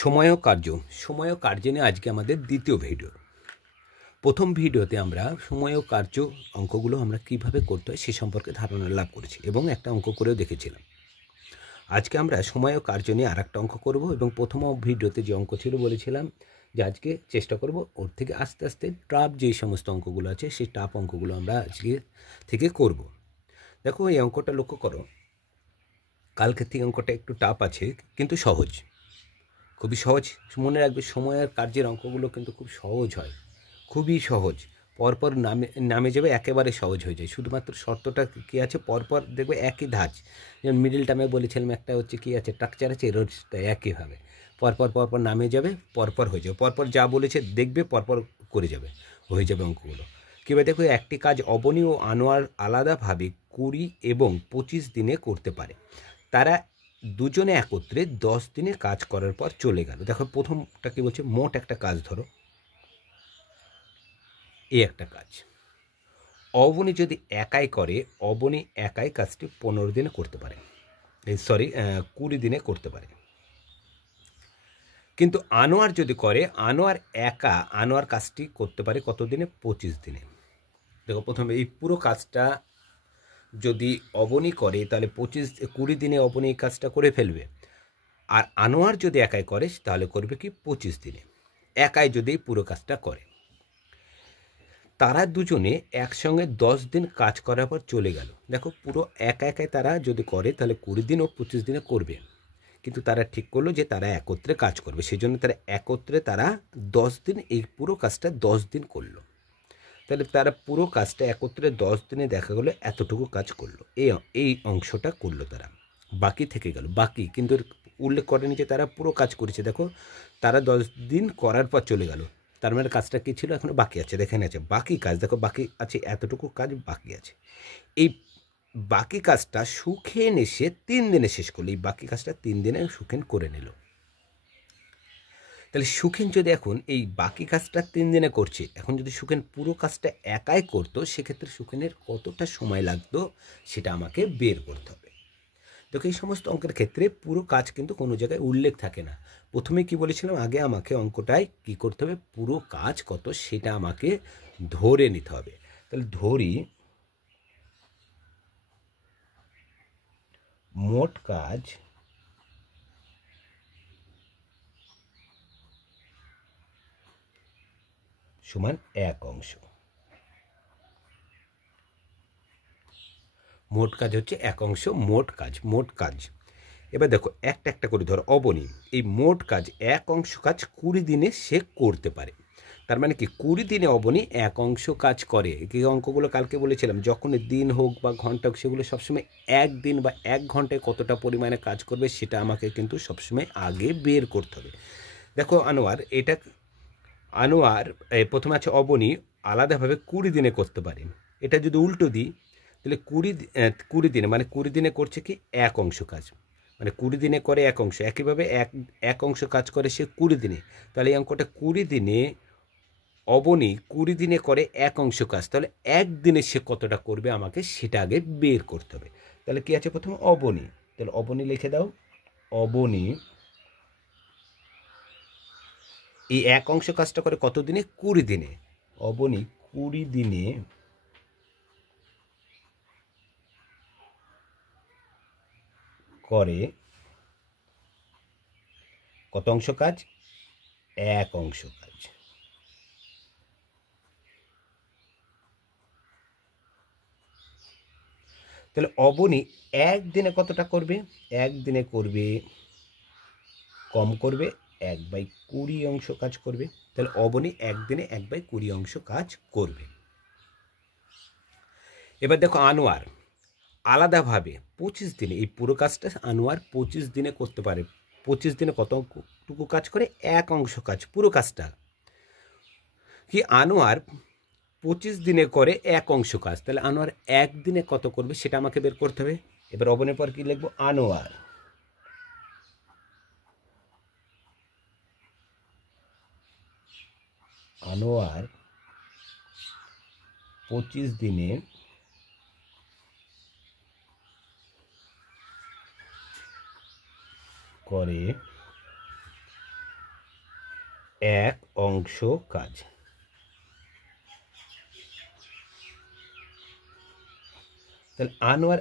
সময় ও কার্য নিয়ে আজকে আমাদের দ্বিতীয় ভিডিও। প্রথম ভিডিওতে আমরা সময় ও কার্য অঙ্কগুলো আমরা কিভাবে করতে হয় সে সম্পর্কে ধারণা লাভ করেছি এবং একটা অঙ্ক করেও দেখেছিলাম। আজকে আমরা সময় ও কার্য নিয়ে আর একটা অঙ্ক করব এবং প্রথম ভিডিওতে যে অঙ্ক ছিল বলেছিলাম যে আজকে চেষ্টা করব ওর থেকে আস্তে আস্তে টাফ যেই সমস্ত অঙ্কগুলো আছে সেই টাফ অঙ্কগুলো আমরা আজকে থেকে করব। দেখো এই অঙ্কটা লক্ষ্য করো, কালকের থেকে অঙ্কটা একটু টাফ আছে কিন্তু সহজ, খুবই সহজ। মনে রাখবে সময় আর কার্যের অঙ্কগুলো কিন্তু খুব সহজ হয়, খুবই সহজ। পরপর নামে যাবে, একেবারে সহজ হয়ে যায়। শুধুমাত্র শর্তটা কী আছে, পরপর দেখবে একই ধাঁচ। যেমন মিডিল টার্মে বলেছিলাম একটা হচ্ছে কী আছে, স্ট্রাকচার আছে, রোজটা একইভাবে পরপর নামে যাবে, পরপর হয়ে যাবে। পরপর যা বলেছে দেখবে, পরপর করে যাবে, হয়ে যাবে অঙ্কগুলো। কীভাবে দেখো, একটি কাজ অবনী ও আনোয়ার আলাদাভাবে 20 এবং 25 দিনে করতে পারে। তারা দুজনে একত্রে 10 দিনে কাজ করার পর চলে গেল। দেখো প্রথমটা কি বলছে, মোট একটা কাজ ধরো, এই একটা কাজ অবনী যদি একাই করে, অবনী একাই কাজটি 15 দিনে করতে পারে, 20 দিনে করতে পারে। কিন্তু আনোয়ার যদি করে, আনোয়ার কাজটি করতে পারে কত দিনে? 25 দিনে। দেখো প্রথমে এই পুরো কাজটা যদি অবনী করে তাহলে 20 দিনে অবনী এই কাজটা করে ফেলবে। আর আনোয়ার যদি একাই করে তাহলে করবে কি 25 দিনে, একাই যদি পুরো কাজটা করে। তারা দুজনে একসঙ্গে 10 দিন কাজ করার পর চলে গেল। দেখো পুরো একাই তারা যদি করে তাহলে 20 দিন ও 25 দিনে করবে, কিন্তু তারা ঠিক করলো যে তারা একত্রে কাজ করবে, সেই জন্য তারা একত্রে 10 দিন, এই পুরো কাজটা 10 দিন করলো। তাহলে তারা পুরো কাজটা একত্রে 10 দিনে দেখা গেলো এতটুকু কাজ করলো, এই অংশটা করলো তারা। বাকি থেকে গেল, বাকি কিন্তু উল্লেখ করেনি যে তারা পুরো কাজ করেছে। দেখো তারা 10 দিন করার পর চলে গেল, তার মানে কাজটা কী ছিল, এখনও বাকি আছে। দেখেন আছে বাকি কাজ, দেখো বাকি আছে, এতটুকু কাজ বাকি আছে। এই বাকি কাজটা সুখেন এসে 3 দিনে শেষ করলো, এই বাকি কাজটা 3 দিনে সুখেন করে নিল। তাহলে সুখেন যদি এখন এই বাকি কাজটা 3 দিনে করছে, এখন যদি সুখেন পুরো কাজটা একাই করতো, সেক্ষেত্রে সুখেনের কতটা সময় লাগতো সেটা আমাকে বের করতে হবে। দেখো এই সমস্ত অঙ্কের ক্ষেত্রে পুরো কাজ কিন্তু কোনো জায়গায় উল্লেখ থাকে না। প্রথমে কি বলেছিলাম, আগে আমাকে অঙ্কটায় কি করতে হবে, পুরো কাজ কত সেটা আমাকে ধরে নিতে হবে। তাহলে ধরি মোট কাজ সমান 1 অংশ। মোট কাজ হচ্ছে 1 অংশ, মোট কাজ। এবার দেখো একটা একটা করে ধরো, অবনী এই মোট কাজ 1 অংশ কাজ 20 দিনে সে করতে পারে। তার মানে কি 20 দিনে অবনী 1 অংশ কাজ করে। এই অঙ্কগুলো কালকে বলেছিলাম, যখন দিন হোক বা ঘন্টা হোক, সেগুলো সবসময় 1 দিন বা 1 ঘন্টায় কতটা পরিমাণে কাজ করবে সেটা আমাকে কিন্তু সবসময় আগে বের করতে হবে। দেখো আনোয়ার প্রথমে আছে অবনী আলাদাভাবে 20 দিনে করতে পারে। এটা যদি উল্টো দিই তাহলে 20 দিনে মানে 20 দিনে করছে কি 1 অংশ কাজ, মানে 20 দিনে করে 1 অংশ। একইভাবে এক অংশ কাজ করে সে 20 দিনে। তাহলে এই অঙ্কটা 20 দিনে অবনী 20 দিনে করে 1 অংশ কাজ, তাহলে 1 দিনে সে কতটা করবে আমাকে সেটা আগে বের করতে হবে। তাহলে কি আছে, প্রথমে অবনী, তাহলে অবনী লিখে দাও। অবনী এই 1 অংশ কাজটা করে কত দিনে? 20 দিনে। অবনী 20 দিনে করে কত অংশ কাজ? 1 অংশ কাজ। তাহলে অবনী 1 দিনে কতটা করবে? 1 দিনে করবে, কম করবে, 1/20 অংশ কাজ করবে। তাহলে অবনী 1 দিনে 1/20 অংশ কাজ করবে। এবার দেখো আনোয়ার আলাদাভাবে 25 দিনে, এই পুরো কাজটা আনোয়ার 25 দিনে করতে পারে। 25 দিনে কতটুকু কাজ করে? 1 অংশ কাজ, পুরো কাজটা। কি আনোয়ার 25 দিনে করে 1 অংশ কাজ, তাহলে আনোয়ার 1 দিনে কত করবে সেটা আমাকে বের করতে হবে। এবার অবনের পর কি লিখবো? আনোয়ার 25 দিনে করে এক অংশ কাজ। তাহলে আনোয়ার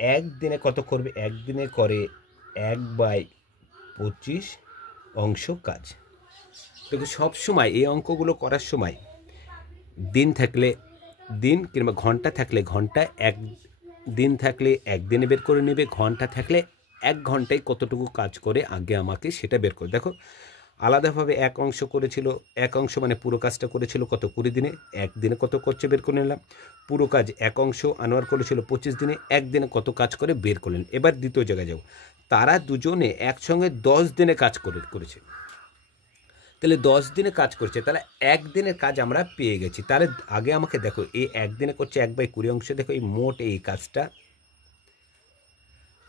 একদিনে কত করবে? একদিনে করে 1/25 অংশ কাজ। দেখো সবসময় এই অঙ্কগুলো করার সময় দিন থাকলে দিন কিংবা ঘন্টা থাকলে ঘন্টা, এক দিন থাকলে একদিনে বের করে নেবে, ঘন্টা থাকলে 1 ঘন্টায় কতটুকু কাজ করে আগে আমাকে সেটা বের করে। দেখো আলাদাভাবে এক অংশ করেছিল, এক অংশ মানে পুরো কাজটা করেছিল কত 20 দিনে, একদিনে কত করছে বের করে নিলাম। পুরো কাজ এক অংশ আনোয়ার করেছিল 25 দিনে, একদিনে কত কাজ করে বের করলেন। এবার দ্বিতীয় জায়গায় যাব, তারা দুজনে একসঙ্গে 10 দিনে কাজ করেছে। তাহলে 10 দিনে কাজ করছে, তাহলে একদিনের কাজ আমরা পেয়ে গেছি। তাহলে আগে আমাকে দেখো এই একদিনে করছে 1/20 অংশ, দেখো এই মোট এই কাজটা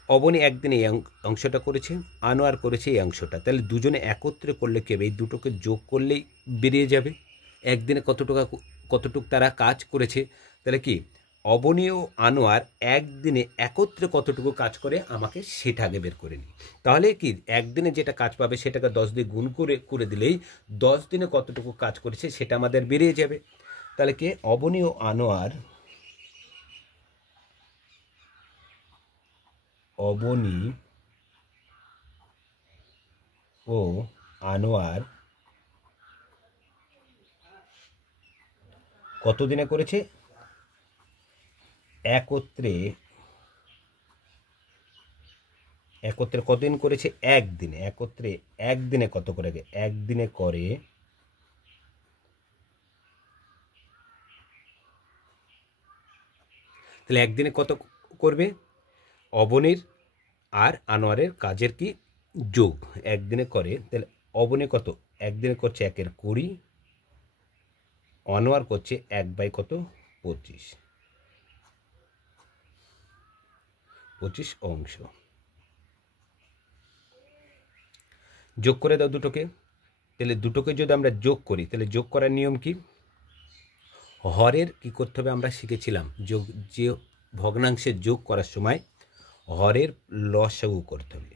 অবনী একদিনে এই অংশটা করেছে, আনোয়ার করেছে এই অংশটা। তাহলে দুজনে একত্রে করলে কি হবে? এই দুটোকে যোগ করলেই বেরিয়ে যাবে একদিনে কতটুক তারা কাজ করেছে। তাহলে কি অবনী ও আনোয়ার একদিনে একত্রে কতটুকু কাজ করে আমাকে সেটা আগে বের করে নিই। তাহলে কি একদিনে যেটা কাজ পাবে সেটাকে 10 দিয়ে গুণ করে দিলেই 10 দিনে কতটুকু কাজ করেছে সেটা আমাদের বেরিয়ে যাবে। তাহলে কি অবনী ও আনোয়ার কত দিনে করেছে? একত্রে কতদিন করেছে? একদিনে। একত্রে একদিনে কত করে? একদিনে করে তাহলে একদিনে কত করবে? অবনীর আর আনোয়ারের কাজের কি যোগ একদিনে করে। তাহলে অবনী কত? একদিনে করছে 1/20, আনোয়ার করছে 1/25 অংশ। যোগ করে দাও দুটোকে। তাহলে দুটোকে যদি আমরা যোগ করি তাহলে যোগ করার নিয়ম কি? হরের কি করতে হবে আমরা শিখেছিলাম, যোগ যে ভগ্নাংশের যোগ করার সময় হরের লসাগু করতে হবে।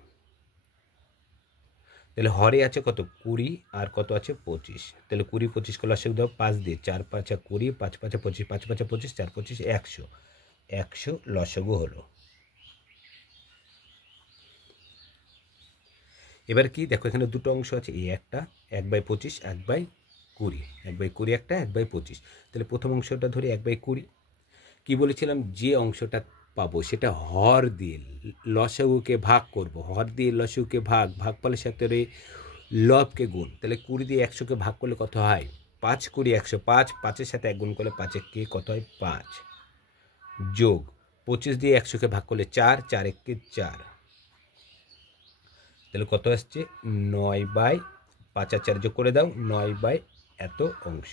তাহলে হরে আছে কত? 20 আর কত আছে? 25। তাহলে 20 25 কে লসাগু দাও 5 দিয়ে, 4 5 20, 5 5 25, 5 5 25, 4 25 100, 100 লসাগু হলো। এবার কি দেখো এখানে দুটো অংশ আছে, এই একটা 1/25, 1/20, 1/20 একটা, 1/25। তাহলে প্রথম অংশটা ধরি 1/20। কি বলেছিলাম? যে অংশটা পাবো সেটা হর দিয়ে লসাগুকে ভাগ করব। হর দিয়ে লসাগুকে ভাগ পালে সাথে লবকে গুণ। তাহলে 20 দিয়ে 100কে ভাগ করলে কত হয়? 5 20 100, 5 5-এর সাথে 1 গুণ করলে 5 কে কত হয়? 5, যোগ 25 দিয়ে 100কে ভাগ করলে 4 4 1 4। তাহলে কত আসছে? 9/5 আর 4 যোগ করে দাও, 9/ এত অংশ।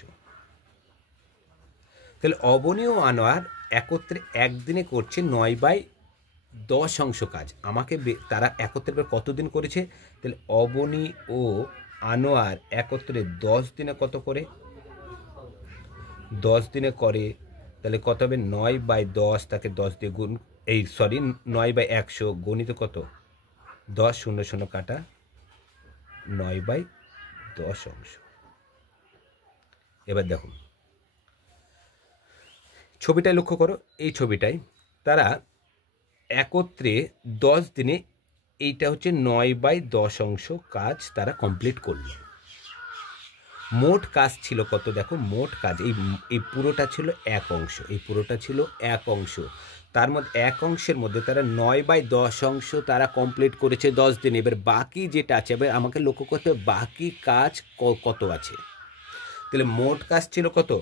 তাহলে অবনী ও আনোয়ার একত্রে একদিনে করছে 9/10 অংশ কাজ। আমাকে তারা একত্রে কতদিন করেছে? তাহলে অবনী ও আনোয়ার একত্রে 10 দিনে কত করে? 10 দিনে করে। তাহলে কত হবে? 9/10, তাকে 10 দিয়ে গুণ, 9/100 গণিত কত? 10 0 0 কাটা, 9/10 অংশ। এবার দেখো ছবিটায় লক্ষ্য করো, এই ছবিটায় তারা একত্রে 10 দিনে এইটা হচ্ছে 9/10 অংশ কাজ তারা কমপ্লিট করল। মোট কাজ ছিল কত? দেখো মোট কাজ এই পুরোটা ছিল এক অংশ, এই পুরোটা ছিল এক অংশ। তার মধ্যে এক অংশের মধ্যে তারা 9/10 অংশ তারা কমপ্লিট করেছে 10 দিনে। এবার বাকি যেটা আছে এবার আমাকে লক্ষ্য করতে হবে বাকি কাজ কত আছে। তাহলে মোট কাজ ছিল কত?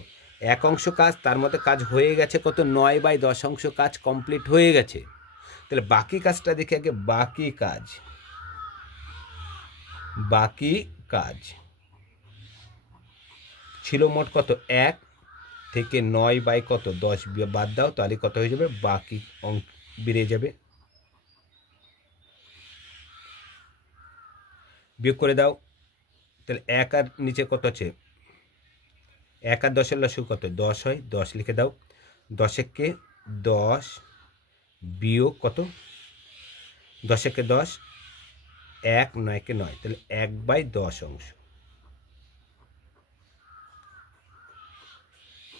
এক অংশ কাজ, তার মধ্যে কাজ হয়ে গেছে কত? 9/10 অংশ কাজ কমপ্লিট হয়ে গেছে। তাহলে বাকি কাজটা দেখে আগে, বাকি কাজ ছিল মোট কত? 1 থেকে 9 কত 10 বাদ দাও, তাহলে কত হয়ে যাবে? বাকি অঙ্ক বেরিয়ে যাবে। বিয়োগ করে দাও। তাহলে 1 আর নিচে কত আছে? 1 আর 10-এর লসাগু কত? 10 হয়, 10 লিখে দাও। 10 কে 10 বিয়োগ কত? 10 কে 10, 1 9 কে 9, তাহলে 1/10 অংশ।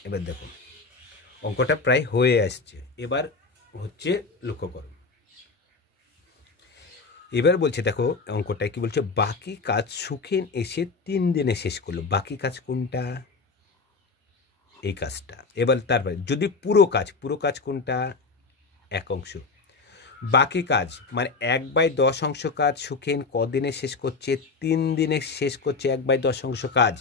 এবার দেখো অঙ্কটা প্রায় হয়ে আসছে। এবার হচ্ছে লক্ষ্য করো, এবার বলছে দেখো অঙ্কটায় কি বলছে, বাকি কাজ সুখেন এসে 3 দিনে শেষ করলো। বাকি কাজ কোনটা? এই কাজটা। এবার তারপরে যদি পুরো কাজ কোনটা? 1 অংশ। বাকি কাজ মানে 1/10 অংশ কাজ সুখেন কদিনে শেষ করছে? 3 দিনে শেষ করছে 1/10 অংশ কাজ।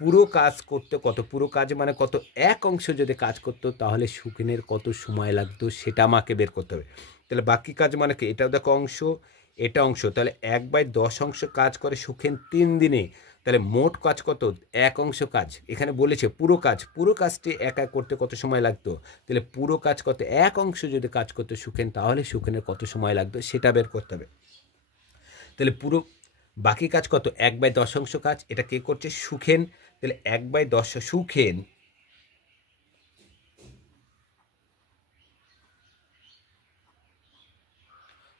পুরো কাজ করতে কত? পুরো কাজ মানে কত? 1 অংশ যদি কাজ করতো তাহলে সুখেনের কত সময় লাগতো সেটা আমাকে বের করতে হবে। তাহলে বাকি কাজ মানে কি? এটাও দেখো অংশ, এটা অংশ, তাহলে 1/10 অংশ কাজ করে সুখেন 3 দিনে। তাহলে মোট কাজ কত? 1 অংশ কাজ। এখানে বলেছে পুরো কাজটি একা করতে কত সময় লাগতো? তাহলে পুরো কাজ কত? 1 অংশ যদি কাজ করতে সুখেন তাহলে সুখেনের কত সময় লাগতো সেটা বের করতে হবে। তাহলে বাকি কাজ কত? 1/10 অংশ কাজ। এটা কে করছে? সুখেন। তাহলে 1/10 সুখেন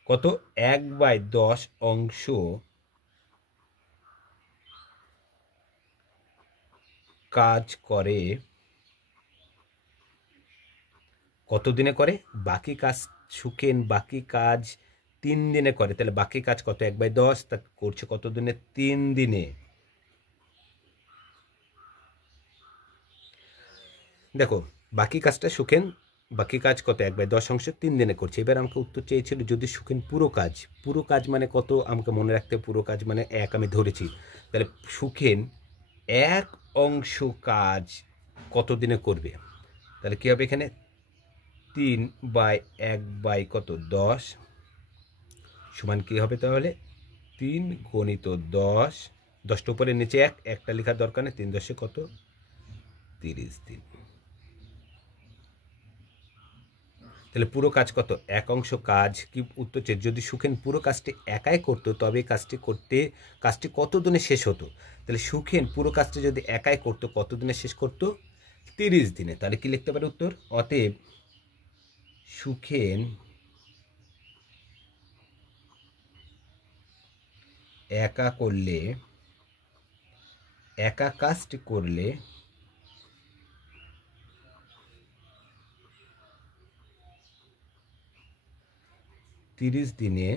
কত? 1/10 অংশ কাজ করে কত দিনে করে? বাকি কাজ সুখেন বাকি কাজ 3 দিনে করে। তাহলে বাকি কাজ কত? 1/10, তা করছে কত দিনে? 3 দিনে। দেখো বাকি কাজটা সুখেন বাকি কাজ কত? 1/10 অংশ 3 দিনে করছে। এবার আমাকে উত্তর চেয়েছিল যদি সুখেন পুরো কাজ মানে কত আমাকে মনে রাখতে হবে। পুরো কাজ মানে 1 আমি ধরেছি। তাহলে সুখেন 1 অংশ কাজ কত দিনে করবে? তাহলে কী হবে এখানে? 3/1 কত? 10 সমান কী হবে তাহলে? 3 গণিত 10, 10টা উপরে নিচে 1, একটা লেখার দরকার নেই। 3 10 কত? 30 দিন। তাহলে পুরো কাজ কত? 1 অংশ কাজ। কি উত্তর চেয়ে যদি সুখেন পুরো কাজটি একাই করতো তবে কাজটি কত দিনে শেষ হতো? তাহলে সুখেন পুরো কাজটি যদি একাই করতো কত দিনে শেষ করতো? 30 দিনে। তাহলে কি লিখতে পারে উত্তর? অতএব সুখেন একা কাজটি করলে 30 দিনে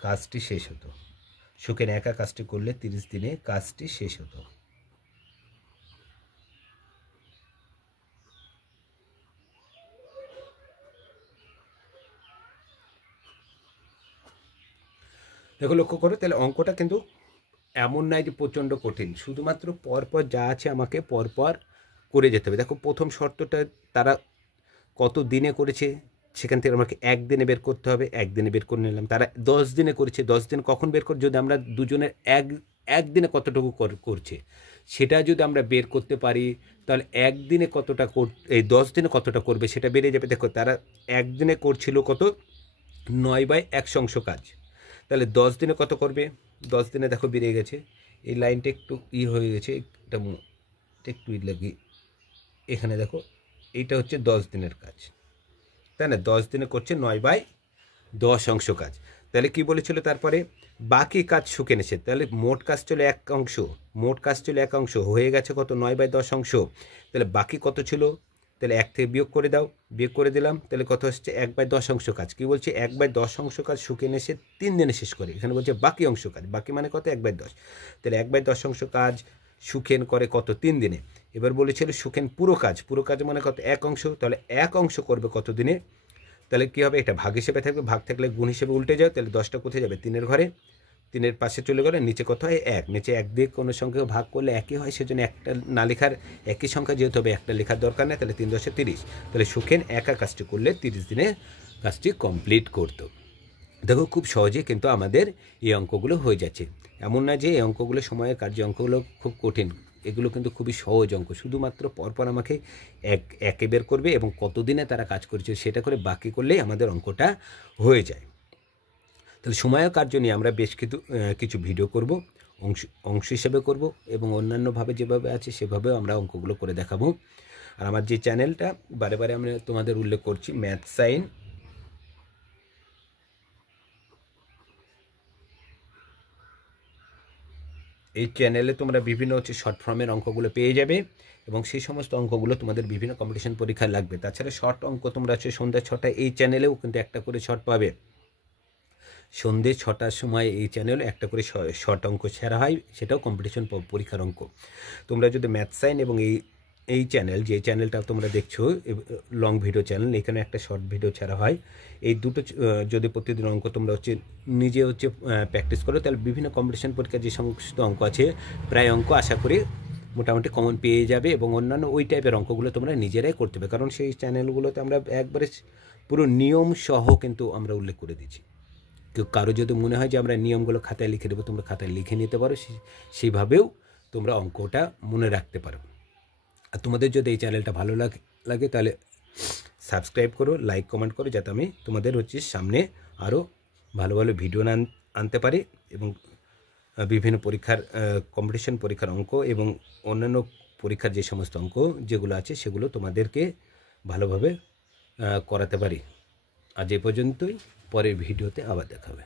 কাজটি শেষ হতো। সুখেন একা কাজটি করলে 30 দিনে কাজটি শেষ হতো। দেখো লক্ষ্য করো, তাহলে অঙ্কটা কিন্তু এমন নয় যে প্রচণ্ড কঠিন, শুধুমাত্র পরপর যা আছে আমাকে পরপর করে যেতে হবে। দেখো প্রথম শর্তটা তারা কত দিনে করেছে সেখান থেকে আমাকে 1 দিনে বের করতে হবে। 1 দিনে বের করে নিলাম। তারা 10 দিনে করেছে, 10 দিন কখন বের করে? যদি আমরা দুজনের এক দিনে কতটুকু করছে সেটা যদি আমরা বের করতে পারি তাহলে 1 দিনে কতটা এই 10 দিনে কতটা করবে সেটা বেড়ে যাবে। দেখো তারা 1 দিনে করছিল কত? 9/1 অংশ কাজ। তাহলে 10 দিনে কত করবে? 10 দিনে দেখো বেড়ে গেছে। এই লাইনটা একটু হয়ে গেছে, এটা একটু লাগি। এখানে দেখো এইটা হচ্ছে 10 দিনের কাজ, তাই না? 10 দিনে করছে 9/10 অংশ কাজ। তাহলে কি বলেছিল তারপরে? বাকি কাজ সুখেন এসে, তাহলে মোট কাজ ছিল 1 অংশ, হয়ে গেছে কত? 9/10 অংশ। তাহলে বাকি কত ছিল? তাহলে 1 থেকে বিয়োগ করে দাও, বিয়োগ করে দিলাম। তাহলে কত হচ্ছে? 1/10 অংশ কাজ। কি বলছে? 1/10 অংশ কাজ সুখেন এসে 3 দিনে শেষ করে। এখানে বলছে বাকি অংশ কাজ, বাকি মানে কত? 1/10। তাহলে 1/10 অংশ কাজ সুখেন করে কত? 3 দিনে। এবার বলেছিল সুখেন পুরো কাজ মানে কত? 1 অংশ। তাহলে 1 অংশ করবে কত দিনে? তাহলে কী হবে? এটা ভাগ হিসেবে থাকবে, ভাগ থাকলে গুণ হিসেবে উল্টে যাও। তাহলে 10টা কোথায় যাবে? 3-এর ঘরে, 3-এর পাশে চলে গেলে নিচে কত হয়? 1। নিচে 1 দিয়ে কোনো সংখ্যাকে ভাগ করলে একই হয়, সেজন্য একটা না লেখার একই সংখ্যা যেহেতু হবে একটা লেখার দরকার নেই। তাহলে 3 10 30। তাহলে সুখেন একা কাজটি করলে 30 দিনে কাজটি কমপ্লিট করতো। দেখো খুব সহজে কিন্তু আমাদের এই অঙ্কগুলো হয়ে যাচ্ছে। এমন না যে এই অঙ্কগুলো সময়ের কার্য অঙ্কগুলো খুব কঠিন, এগুলো কিন্তু খুবই সহজ অঙ্ক। শুধুমাত্র পরপর আমাকে একে বের করবে এবং কতদিনে তারা কাজ করেছে সেটা করে বাকি করলেই আমাদের অঙ্কটা হয়ে যায়। তাহলে সময় কার্য নিয়ে আমরা বেশ কিছু ভিডিও করব, অংশ হিসেবে করব এবং অন্যান্যভাবে যেভাবে আছে সেভাবেও আমরা অঙ্কগুলো করে দেখাবো। আর আমার যে চ্যানেলটা বারে বারে আমরা তোমাদের উল্লেখ করছি, ম্যাথ সাইন, এই চ্যানেলে তোমরা বিভিন্ন শর্ট ফর্মের অঙ্কগুলো পেয়ে যাবে এবং সেই সমস্ত অঙ্কগুলো তোমাদের বিভিন্ন কম্পিটিশন পরীক্ষায় লাগবে। তাছাড়া শর্ট অঙ্ক তোমরা সন্ধ্যা 6টায় এই চ্যানেলেও কিন্তু একটা করে শর্ট পাবে। সন্ধ্যে 6টার সময় এই চ্যানেলে একটা করে শর্ট অঙ্ক ছাড়া হয়, সেটাও কম্পিটিশন পরীক্ষার অঙ্ক। তোমরা যদি ম্যাথ সাইন এবং এই চ্যানেল, যে চ্যানেলটা তোমরা দেখছো লং ভিডিও চ্যানেল, এখানে একটা শর্ট ভিডিও ছাড়া হয়, এই দুটো যদি প্রতিদিন অঙ্ক তোমরা নিজে প্র্যাকটিস করো, তাহলে বিভিন্ন কম্পিটিশন পরীক্ষার যে সমস্ত অঙ্ক আছে প্রায় অঙ্ক আশা করি মোটামুটি কমন পেয়ে যাবে এবং অন্যান্য ওই টাইপের অঙ্কগুলো তোমরা নিজেরাই করতে হবে। কারণ সেই চ্যানেলগুলোতে আমরা একবারে পুরো নিয়ম সহ কিন্তু আমরা উল্লেখ করে দিচ্ছি। কারো যদি মনে হয় যে আমরা নিয়মগুলো খাতায় লিখে দেবো, তোমরা খাতায় লিখে নিতে পারো, সেইভাবেও তোমরা অঙ্কটা মনে রাখতে পারো। আর তোমাদের যদি এই চ্যানেলটা ভালো লাগে তাহলে সাবস্ক্রাইব করো, লাইক কমেন্ট করো, যাতে আমি তোমাদের সামনে আরও ভালো ভালো ভিডিও আনতে পারি এবং বিভিন্ন পরীক্ষার কম্পিটিশন পরীক্ষার অঙ্ক এবং অন্যান্য পরীক্ষার যে সমস্ত অঙ্ক যেগুলো আছে সেগুলো তোমাদেরকে ভালোভাবে করাতে পারি। আজ এ পর্যন্তই, পরের ভিডিওতে আবার দেখা হবে।